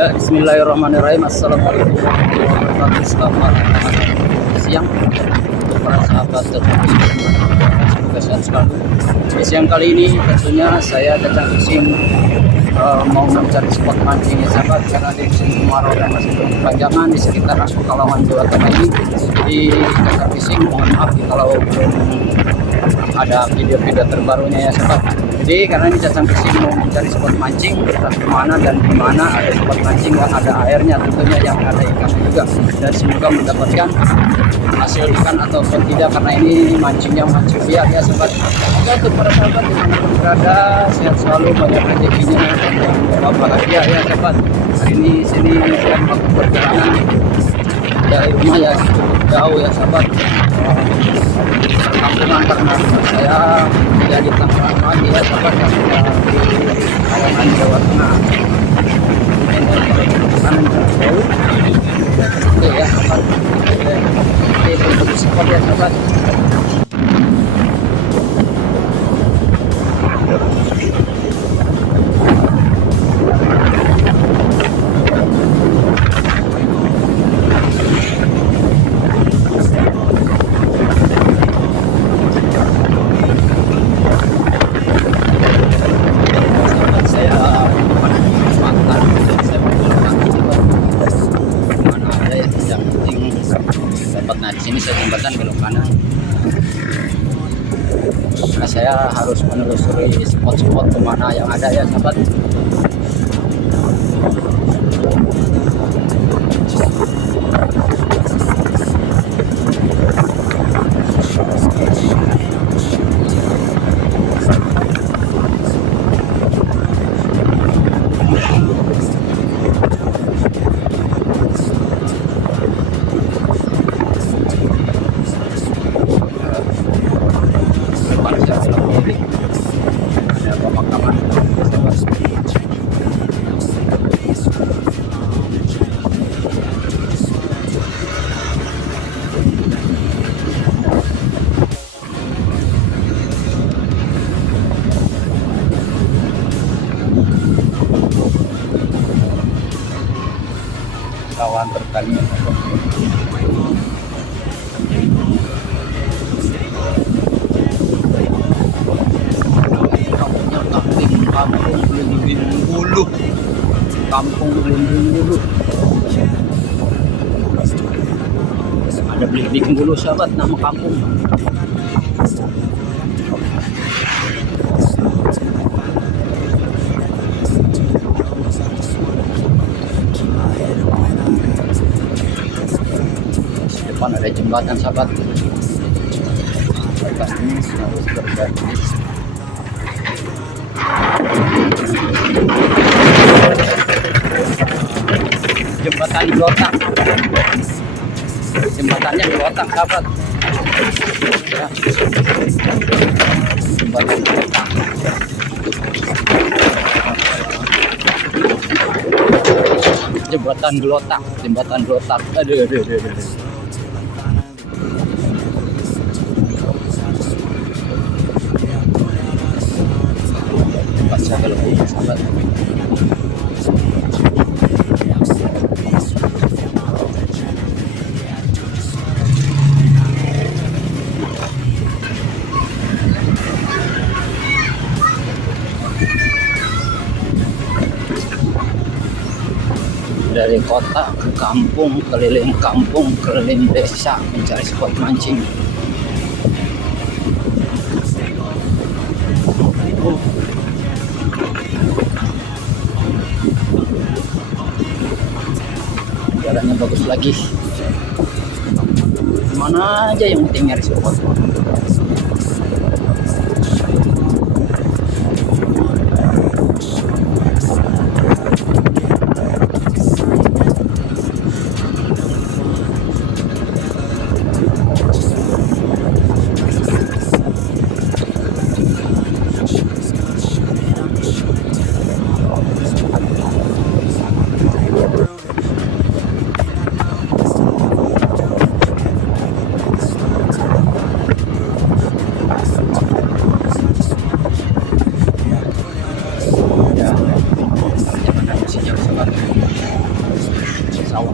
Ya, bismillahirrahmanirrahim. Assalamualaikum warahmatullahi wabarakatuh. Selamat siang para sahabat terus. Semoga sehat selalu. Di siang kali ini tentunya saya datang fishing mau mencari spot mancing ya sahabat, karena di musim kemarau dan masih berkepanjangan di sekitar Pekalongan, Jawa Tengah ini di datang fishing. Mohon maaf kalau ada video-video terbarunya ya sahabat. Jadi karena ini datang fishing mau mencari spot mancing, entah kemana dan dimana ada spot mancing yang ada airnya tentunya, yang ada ikannya juga, dan semoga mendapatkan hasil ikan ataupun tidak, karena ini mancingnya mancing liar ya sahabat. Semoga untuk para sahabat dimanapun berada sehat selalu, banyak rezekinya, dan bahagia ya sahabat. Hari ini sini saya melakukan perjalanan dari rumah ya cukup jauh ya sahabat, perkampungan, karena saya tidak di Tangerang lagi ya sahabat, yang di kawasan Jawa Tengah. Mungkin dari perjalanan jauh oke ya sahabat. Oke, untuk support ya sahabat. Nah, di sini saya jembatan belok kanan. Nah, saya harus menelusuri spot-spot kemana yang ada ya sahabat. Kawan pertanian kampung Belimbing Bulu, kampung Belimbing Bulu. Ada Belimbing Bulu sahabat, nama kampung. Depan ada jembatan sahabat. Jembatan ini harus berbagi. Jembatan Glotak. Jembatannya Glotak sahabat. Ya. Jembatan Glotak. Jembatan Glotak, jembatan Glotak. Aduh. Saya belok ini sahabat. Dari kota ke kampung, keliling desa mencari spot mancing. Jalannya bagus lagi. Mana aja yang penting nyari spot.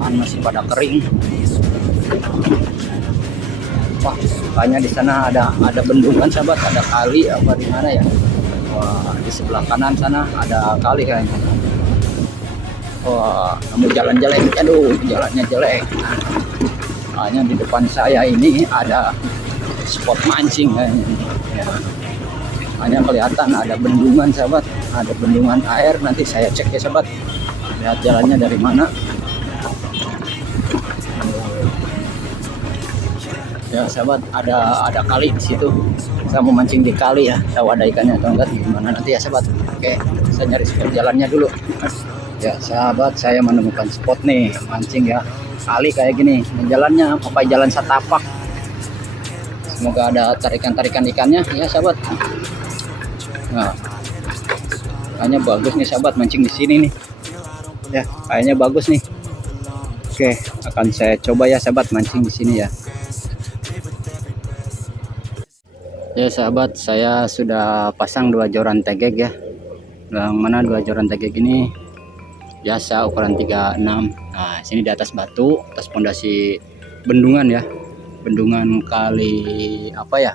ikan masih pada kering. Wah, kayaknya di sana ada bendungan sahabat, ada kali apa di mana ya? Wah, di sebelah kanan sana ada kali kayaknya. Wah, kamu jalan jelek, aduh jalannya jelek. Hanya di depan saya ini ada spot mancing kayaknya. Ya. Hanya kelihatan ada bendungan sahabat, ada bendungan air. Nanti saya cek ya sahabat, lihat jalannya dari mana. Ya sahabat, ada kali di situ. Saya mau mancing di kali ya, tahu ada ikannya atau enggak gimana nanti ya sahabat. Oke, saya nyari spot jalannya dulu. Ya sahabat, saya menemukan spot nih mancing ya, kali kayak gini. Jalannya apa jalan setapak. Semoga ada tarikan-tarikan ikannya ya sahabat. Nah, kayaknya bagus nih sahabat mancing di sini nih. Ya, kayaknya bagus nih. Oke, akan saya coba ya sahabat mancing di sini ya. Ya sahabat, saya sudah pasang 2 joran tegek ya. Yang mana 2 joran tegek ini biasa ukuran 36. Nah, sini di atas batu, atas pondasi bendungan ya. Bendungan kali apa ya?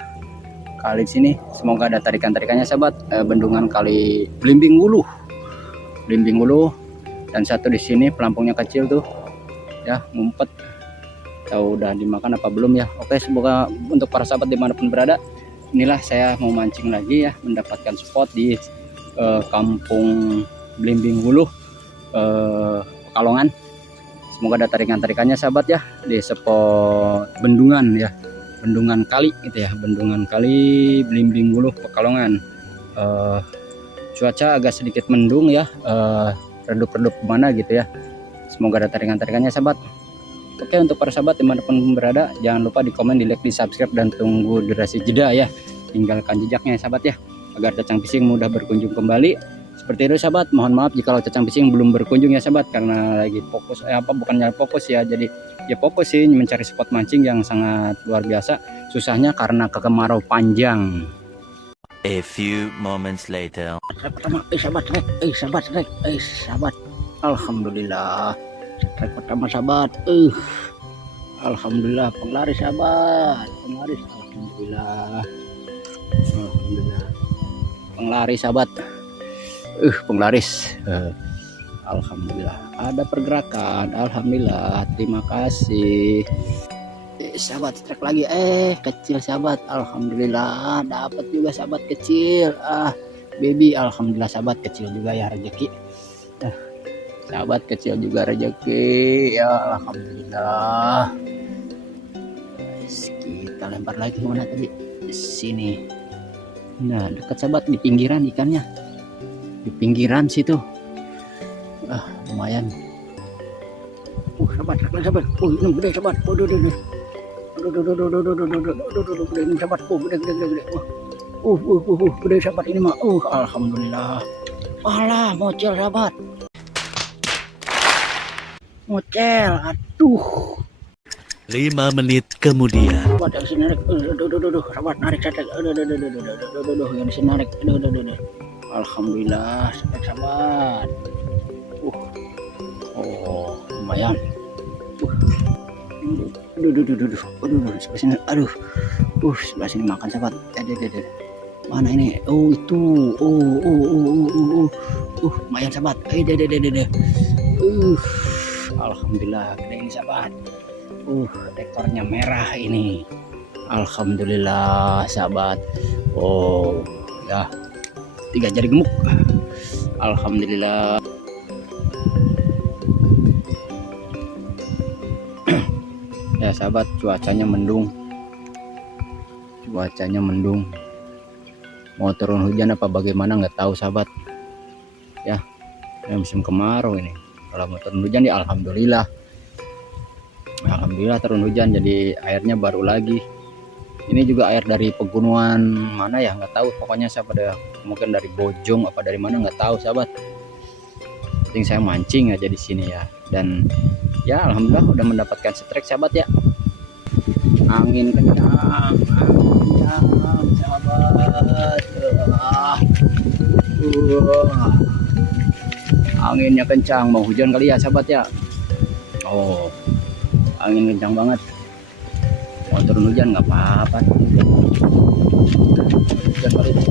Kali sini semoga ada tarikan-tarikannya sahabat. Bendungan kali Blimbing Wuluh. Blimbing Wuluh, dan satu di sini pelampungnya kecil tuh. Ya, ngumpet. Tahu udah dimakan apa belum ya? Oke, semoga untuk para sahabat dimanapun berada. Inilah saya mau mancing lagi ya, mendapatkan spot di kampung Blimbing Wuluh, Pekalongan. Semoga ada tarikan-tarikannya sahabat ya, di spot bendungan ya, bendungan kali gitu ya, bendungan kali Blimbing Wuluh Pekalongan. Cuaca agak sedikit mendung ya, redup-redup kemana gitu ya. Semoga ada tarikan-tarikannya sahabat. Oke, untuk para sahabat dimanapun berada, jangan lupa di komen, di like, di subscribe, dan tunggu durasi jeda ya. Tinggalkan jejaknya ya sahabat ya, agar cacang pising mudah berkunjung kembali. Seperti itu sahabat, mohon maaf jika cacang pising belum berkunjung ya sahabat, karena lagi fokus bukannya fokus ya, jadi ya fokus sih mencari spot mancing yang sangat luar biasa. Susahnya karena kemarau panjang. A few moments later. Sahabat. Alhamdulillah. Strike pertama sahabat. Alhamdulillah, penglaris sahabat. Penglaris, alhamdulillah. Alhamdulillah. Penglaris sahabat. Penglaris. Alhamdulillah. Ada pergerakan. Alhamdulillah. Terima kasih. Sahabat, strike lagi. Kecil sahabat. Alhamdulillah. Dapat juga sahabat kecil. Baby. Alhamdulillah sahabat, kecil juga ya rezeki. Sahabat, kecil juga rezeki ya, alhamdulillah. Kita lempar lagi kemana tadi? Sini. Nah, dekat sahabat, di pinggiran ikannya. Di pinggiran situ. Lumayan. Sahabat, sahabat. Ini gede sahabat. Gede ini sahabat. Gede. Gede sahabat ini mah. Alhamdulillah. Alah, mocel sahabat. Mocel, aduh. 5 menit kemudian. Sahabat yang sini narik, sahabat narik sahabat, yang sini narik, alhamdulillah, sahabat. Oh, lumayan. Sebelah sini, sebelah sini makan sahabat. Mana ini? Oh itu, lumayan sahabat. Alhamdulillah, gede ini sahabat. Ekornya merah ini. Alhamdulillah sahabat. Oh ya, 3 jari gemuk. Alhamdulillah. Ya sahabat, cuacanya mendung. Mau turun hujan apa bagaimana nggak tahu sahabat. Ya musim kemarau ini. Kalau mau turun hujan ya alhamdulillah. Alhamdulillah turun hujan, jadi airnya baru lagi. Ini juga air dari pegunungan mana ya, nggak tahu. Pokoknya saya mungkin dari Bojong apa dari mana nggak tahu sahabat. Penting saya mancing aja di sini ya. Dan ya alhamdulillah udah mendapatkan strike sahabat ya. Angin kencang sahabat. Anginnya kencang, mau hujan kali ya sahabat ya. Oh, angin kencang banget. Mau turun hujan nggak apa-apa. Hujan kali ini.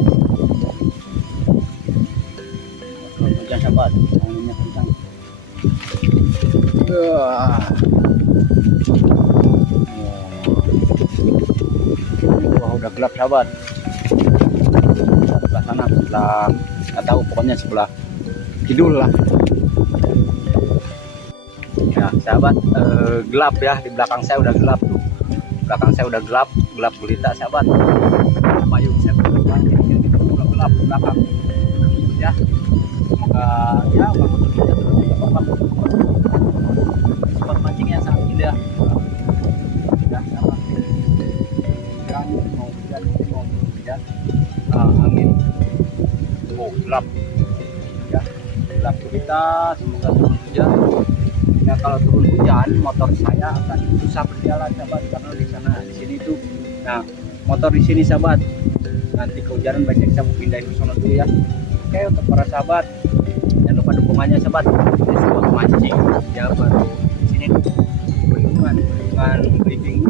Turun hujan sahabat, anginnya kencang. Wah, udah gelap sahabat. Sebelah sana, sebelah nggak tahu, pokoknya sebelah kidul lah. Ya sahabat, gelap ya, di belakang saya udah gelap tuh. Belakang saya udah gelap gulita sahabat. Payung saya udah gelap di belakang. Ya, semoga ya walaupun hujan terus tidak apa-apa. Spot mancingnya sangat indah. Ya sahabat. Sekarang mau hujan, angin. Oh gelap. Ya, gelap gulita. Semoga turun hujan. Nah kalau turun hujan motor saya akan susah berjalan sahabat, karena di sana di sini tuh, nah motor di sini sahabat, nanti kehujanan banyak saya mau pindahin ke sana dulu ya. Oke, untuk para sahabat jangan lupa dukungannya sahabat, ini spot mancing ya, baru di sini tuh bendungan briefing.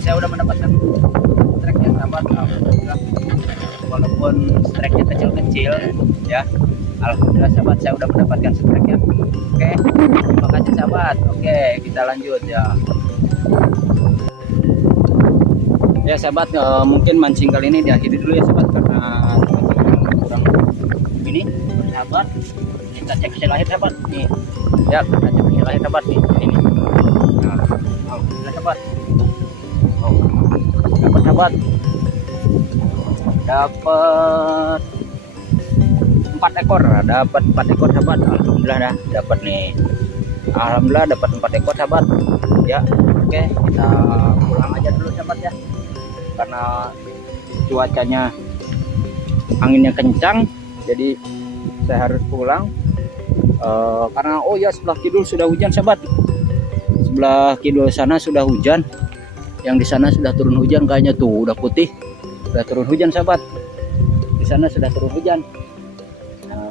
Saya udah mendapatkan treknya sahabat, alhamdulillah. Walaupun streknya kecil-kecil ya, alhamdulillah sahabat, saya udah mendapatkan streknya. Oke, terima kasih sahabat. Oke, kita lanjut ya. Ya sahabat, mungkin mancing kali ini diakhiri dulu ya sahabat, karena kurang ini sahabat. Kita cek hasil akhir sahabat nih ya, kita cek hasil akhir sahabat nih ini. Nah, alhamdulillah sahabat. Oh, dapat sahabat, dapat 4 ekor, dapat 4 ekor sahabat. Alhamdulillah dah dapat nih, alhamdulillah dapat 4 ekor sahabat ya. Oke, kita pulang aja dulu sahabat ya, karena cuacanya anginnya kencang, jadi saya harus pulang. Karena oh ya, sebelah kidul sudah hujan sahabat, sebelah kidul sana sudah hujan, yang di sana sudah turun hujan kayaknya tuh, udah putih, sudah turun hujan sahabat, di sana sudah turun hujan. Nah,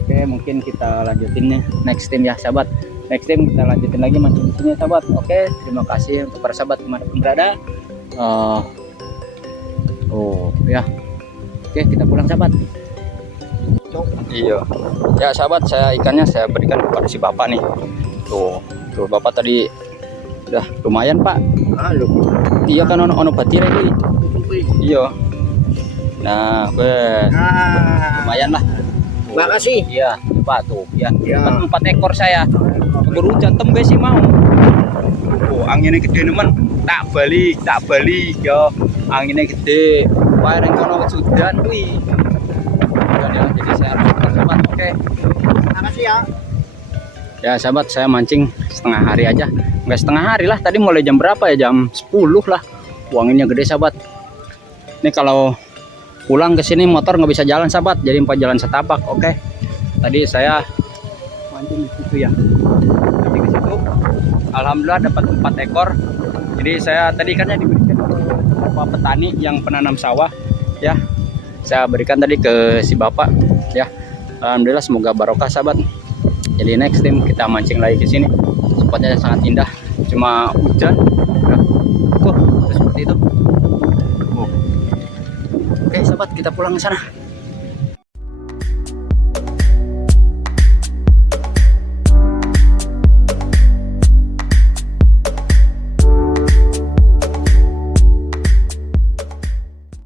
oke, mungkin kita lanjutin next time ya sahabat, next time kita lanjutin lagi mancing di sini sahabat. Oke, terima kasih untuk para sahabat dimanapun berada. Oh ya, oke kita pulang sahabat. Iya ya sahabat, saya ikannya saya berikan kepada si bapak nih. Tuh bapak tadi udah lumayan pak. Iya kan ono batir ini. Iya. Nah, lumayan lah. Makasih. Iya, Pak tuh. Ya, dapat 4 ekor saya. Keburu jantem guys sih mau. Oh, anginnya gede teman. Tak balik yo. Anginnya gede. Wah, yang kono sudan kuwi. Ya, jadi saya harus pulang sahabat. Oke. Makasih ya. Ya sahabat, saya mancing setengah hari aja. Enggak setengah hari lah, tadi mulai jam berapa ya, jam 10 lah. Anginnya gede sahabat. Ini kalau pulang ke sini motor nggak bisa jalan sahabat, jadi 4 jalan setapak. Oke, tadi saya mancing di situ ya, mancing di situ. Alhamdulillah dapat 4 ekor. Jadi saya tadi ikannya diberikan ke beberapa petani yang penanam sawah ya, saya berikan tadi ke si bapak ya. Alhamdulillah, semoga barokah sahabat. Jadi next time kita mancing lagi ke sini, spotnya sangat indah, cuma hujan tuh seperti itu. Oke sahabat, kita pulang ke sana.